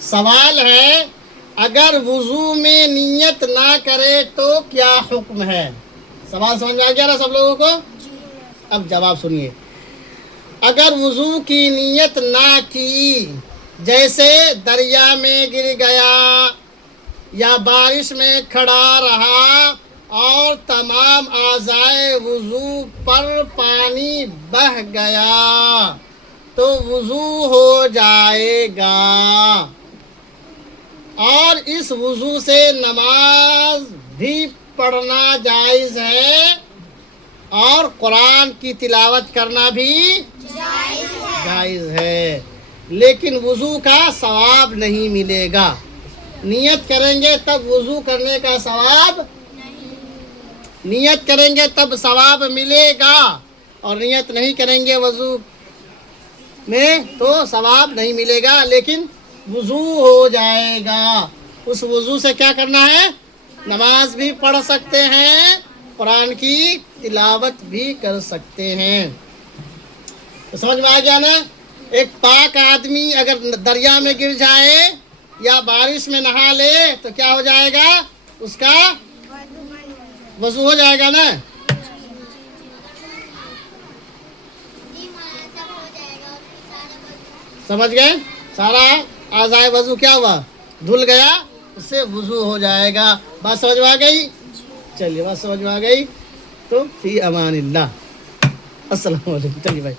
سوال ہے اگر وضو میں نیت نہ کرے تو کیا حکم ہے؟ سوال سمجھ میں آ گیا نا سب لوگوں کو؟ اب جواب سنیے. اگر وضو کی نیت نہ کی، جیسے دریا میں گر گیا یا بارش میں کھڑا رہا اور تمام اعضائے وضو پر پانی بہہ گیا تو وضو ہو جائے گا، اور اس وضو سے نماز بھی پڑھنا جائز ہے اور قرآن کی تلاوت کرنا بھی جائز ہے، لیکن وضو کا ثواب نہیں ملے گا. نیت کریں گے تب وضو کرنے کا ثواب، نیت کریں گے تب ثواب ملے گا، اور نیت نہیں کریں گے وضو میں تو ثواب نہیں ملے گا، لیکن وضو ہو جائے گا. اس وضو سے کیا کرنا ہے؟ نماز بھی پڑھ سکتے ہیں، قرآن کی تلاوت بھی کر سکتے ہیں. تو سمجھ میں آ گیا نا؟ ایک پاک آدمی اگر دریا میں گر جائے یا بارش میں نہا لے تو کیا ہو جائے گا؟ اس کا وضو ہو جائے گا نا؟ سمجھ گئے؟ سارا اعضائے وضو کیا ہوا؟ دھل گیا، اس سے وضو ہو جائے گا. بات سمجھ میں آ گئی؟ چلیے بات سمجھ میں آ گئی تو فی امان اللہ. السلام علیکم. چلیے بھائی.